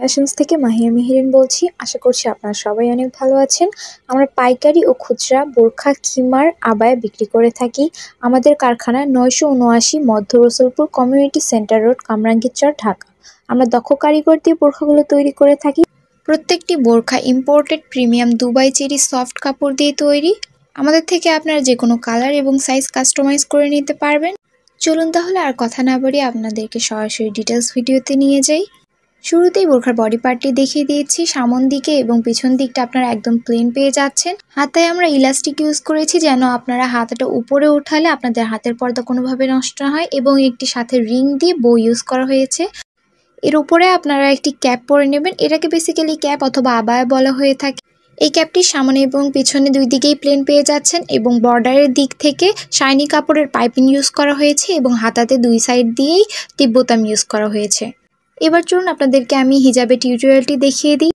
Fashions থেকে মাহিয়া মিহিরিন বলছি। আশা করছি আপনারা সবাই অনেক ভালো আছেন। আমরা পাইকারি ও খুচরা বোরখা, খিমার, আবায়া বিক্রি করে থাকি। আমাদের কারখানা ৯৭৯ মধ্য Rasulpur community centre road, Kamrangirchar, Dhaka. আমরা দক্ষ কারিগর দিয়ে বোরখাগুলো তৈরি করে থাকি। প্রত্যেকটি বোরখা imported premium Dubai cherry soft কাপড় দিয়ে তৈরি। আমাদের থেকে আপনারা যে কোনো কালার এবং সাইজ কাস্টমাইজ করে নিতে পারবেন। চলুন তাহলে আর কথা না বাড়িয়ে আপনাদেরকে সরাসরি ডিটেলস ভিডিওতে নিয়ে যাই। শুরুতেই বোরখার বডি পার্টটি দেখিয়ে দিয়েছি। সামন দিকে এবং পিছন দিকটা আপনারা একদম প্লেন পেয়ে যাচ্ছেন। হাতায় আমরা ইলাস্টিক ইউজ করেছি যেন আপনারা হাতাটা উপরে উঠালে আপনাদের হাতের পর্দা কোনোভাবে নষ্ট না হয়, এবং একটি সাথে রিং দিয়ে বো ইউজ করা হয়েছে। এর উপরে আপনারা একটি ক্যাপ পরে নেবেন। এটাকে বেসিক্যালি ক্যাপ অথবা আবায়া বলা হয়ে থাকে। এই ক্যাপটির সামনে এবং পিছনে দুই দিকেই প্লেন পেয়ে যাচ্ছেন, এবং বর্ডারের দিক থেকে শাইনি কাপড়ের পাইপিং ইউজ করা হয়েছে, এবং হাতাতে দুই সাইড দিয়েই টিপ বোতাম ইউজ করা হয়েছে। এবার চলুন আপনাদেরকে আমি হিজাবের টিউটোরিয়ালটি দেখিয়ে দিই।